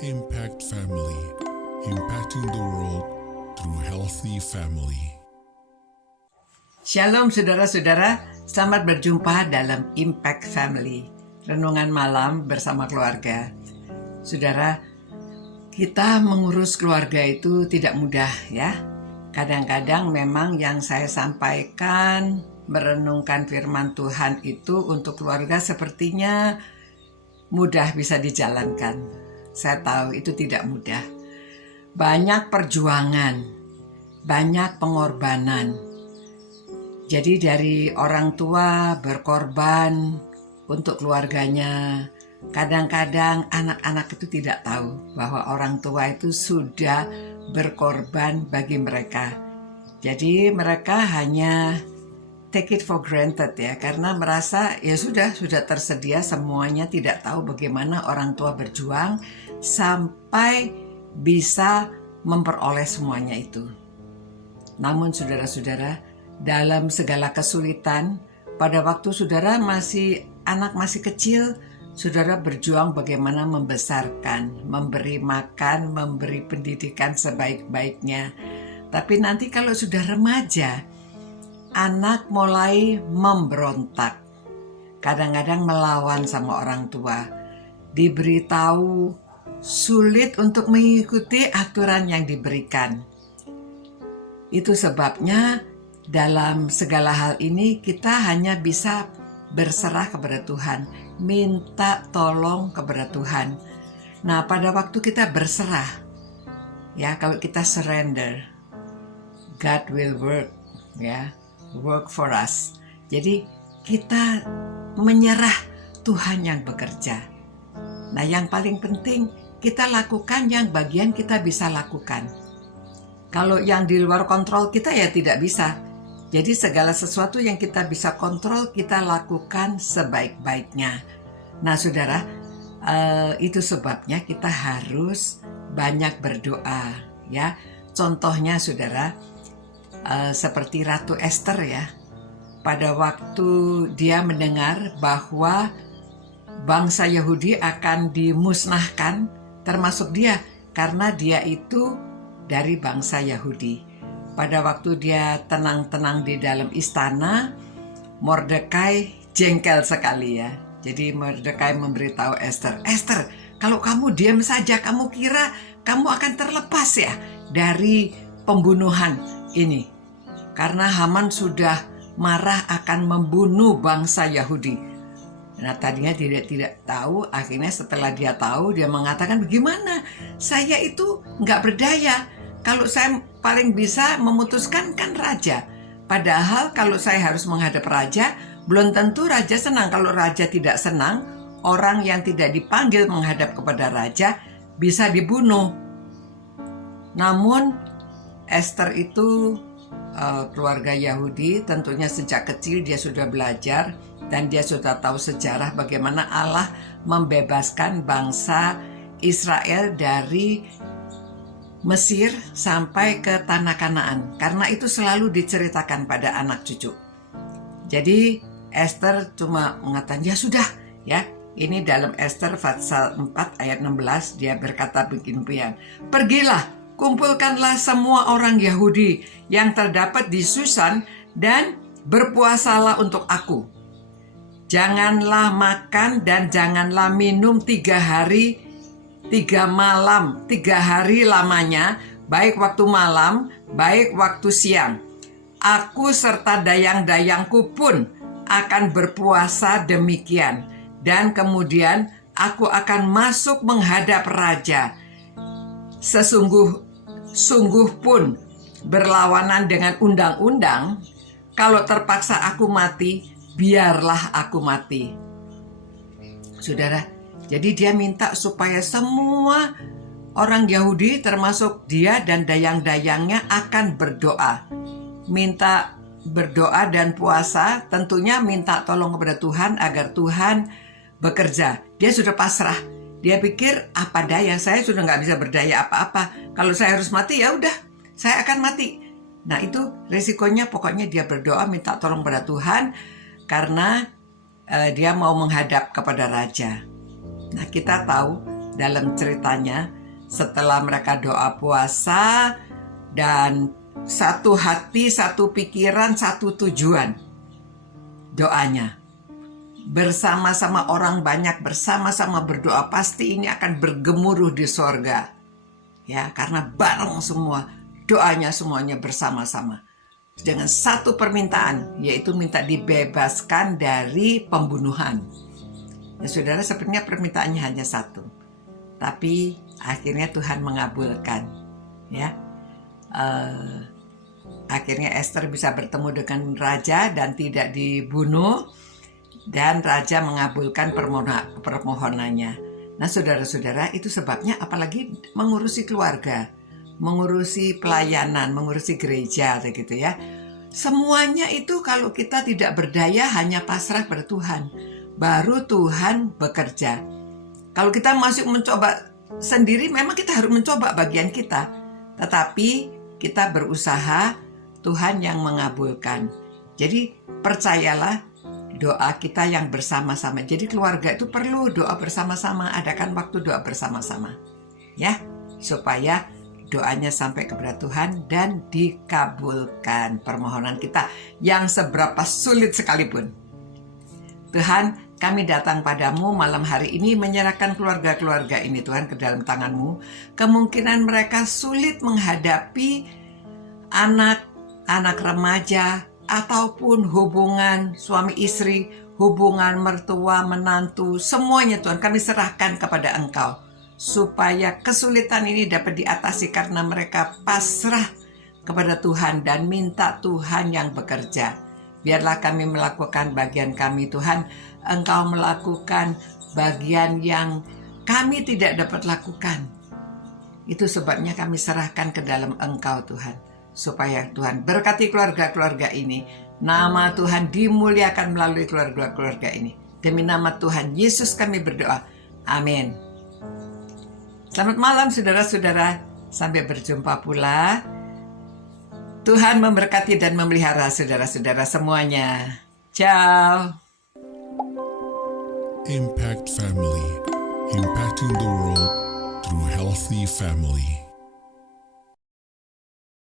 Impact Family, impacting the world through healthy family. Shalom saudara-saudara, selamat berjumpa dalam Impact Family, renungan malam bersama keluarga. Saudara, kita mengurus keluarga itu tidak mudah ya. Kadang-kadang memang yang saya sampaikan, merenungkan firman Tuhan itu untuk keluarga sepertinya mudah bisa dijalankan. Saya tahu itu tidak mudah. Banyak perjuangan, banyak pengorbanan. Jadi dari orang tua berkorban untuk keluarganya. Kadang-kadang anak-anak itu tidak tahu bahwa orang tua itu sudah berkorban bagi mereka. Jadi mereka hanya take it for granted ya, karena merasa ya sudah tersedia semuanya, tidak tahu bagaimana orang tua berjuang sampai bisa memperoleh semuanya itu. Namun saudara-saudara, dalam segala kesulitan, pada waktu saudara anak masih kecil, saudara berjuang bagaimana membesarkan, memberi makan, memberi pendidikan sebaik-baiknya. Tapi nanti kalau sudah remaja, anak mulai memberontak, kadang-kadang melawan sama orang tua, diberitahu sulit untuk mengikuti aturan yang diberikan. Itu sebabnya dalam segala hal ini kita hanya bisa berserah kepada Tuhan, minta tolong kepada Tuhan. Nah, pada waktu kita berserah, ya, kalau kita surrender, God will work, ya. Work for us. Jadi kita menyerah, Tuhan yang bekerja. Nah, yang paling penting kita lakukan yang bagian kita bisa lakukan. Kalau yang di luar kontrol kita ya tidak bisa. Jadi segala sesuatu yang kita bisa kontrol kita lakukan sebaik-baiknya. Nah, saudara, itu sebabnya kita harus banyak berdoa, ya. Contohnya, saudara, seperti Ratu Esther ya, pada waktu dia mendengar bahwa bangsa Yahudi akan dimusnahkan, termasuk dia, karena dia itu dari bangsa Yahudi. Pada waktu dia tenang-tenang di dalam istana, Mordekai jengkel sekali ya. Jadi Mordekai memberitahu Esther, Esther, kalau kamu diam saja, kamu kira kamu akan terlepas ya dari pembunuhan ini, karena Haman sudah marah akan membunuh bangsa Yahudi. Nah, tadinya tidak tahu, akhirnya setelah dia tahu, dia mengatakan, bagaimana? Saya itu nggak berdaya. Kalau saya paling bisa memutuskan kan raja. Padahal kalau saya harus menghadap raja, belum tentu raja senang. Kalau raja tidak senang, orang yang tidak dipanggil menghadap kepada raja bisa dibunuh. Namun Esther itu keluarga Yahudi, tentunya sejak kecil dia sudah belajar dan dia sudah tahu sejarah bagaimana Allah membebaskan bangsa Israel dari Mesir sampai ke tanah Kanaan. Karena itu selalu diceritakan pada anak cucu. Jadi Esther cuma mengatakan, ya sudah ya. Ini dalam Esther pasal 4 ayat 16 dia berkata begini, pergilah, kumpulkanlah semua orang Yahudi yang terdapat di Susan dan berpuasalah untuk aku. Janganlah makan dan janganlah minum 3 hari 3 malam, 3 hari lamanya, baik waktu malam, baik waktu siang. Aku serta dayang-dayangku pun akan berpuasa demikian. Dan kemudian aku akan masuk menghadap raja. Sungguh pun berlawanan dengan undang-undang, kalau terpaksa aku mati, biarlah aku mati. Saudara, jadi dia minta supaya semua orang Yahudi termasuk dia dan dayang-dayangnya akan berdoa. Minta berdoa dan puasa, tentunya minta tolong kepada Tuhan agar Tuhan bekerja. Dia sudah pasrah. Dia pikir apa daya, saya sudah nggak bisa berdaya apa-apa. Kalau saya harus mati ya udah, saya akan mati. Nah, itu resikonya, pokoknya dia berdoa minta tolong pada Tuhan karena dia mau menghadap kepada raja. Nah, kita tahu dalam ceritanya setelah mereka doa puasa dan satu hati, satu pikiran, satu tujuan doanya. Bersama-sama orang banyak, bersama-sama berdoa, pasti ini akan bergemuruh di sorga. Ya, karena bareng semua, doanya semuanya bersama-sama. Dengan satu permintaan, yaitu minta dibebaskan dari pembunuhan. Ya saudara, sepertinya permintaannya hanya satu. Tapi akhirnya Tuhan mengabulkan. Ya, akhirnya Esther bisa bertemu dengan raja dan tidak dibunuh. Dan raja mengabulkan permohonannya. Nah saudara-saudara, itu sebabnya apalagi mengurusi keluarga, mengurusi pelayanan, mengurusi gereja gitu ya. Semuanya itu kalau kita tidak berdaya hanya pasrah pada Tuhan, baru Tuhan bekerja. Kalau kita masih mencoba sendiri, memang kita harus mencoba bagian kita. Tetapi kita berusaha, Tuhan yang mengabulkan. Jadi percayalah, doa kita yang bersama-sama. Jadi keluarga itu perlu doa bersama-sama, adakan waktu doa bersama-sama. Ya, supaya doanya sampai kepada Tuhan dan dikabulkan permohonan kita yang seberapa sulit sekalipun. Tuhan, kami datang padamu malam hari ini menyerahkan keluarga-keluarga ini Tuhan ke dalam tangan-Mu. Kemungkinan mereka sulit menghadapi anak remaja, ataupun hubungan suami istri, hubungan mertua, menantu, semuanya Tuhan kami serahkan kepada Engkau. Supaya kesulitan ini dapat diatasi karena mereka pasrah kepada Tuhan dan minta Tuhan yang bekerja. Biarlah kami melakukan bagian kami Tuhan, Engkau melakukan bagian yang kami tidak dapat lakukan. Itu sebabnya kami serahkan ke dalam Engkau Tuhan. Supaya Tuhan berkati keluarga-keluarga ini. Nama Tuhan dimuliakan melalui keluarga-keluarga ini. Demi nama Tuhan Yesus kami berdoa. Amin. Selamat malam saudara-saudara. Sampai berjumpa pula. Tuhan memberkati dan memelihara saudara-saudara semuanya. Ciao. Impact Family, impacting the world through healthy family.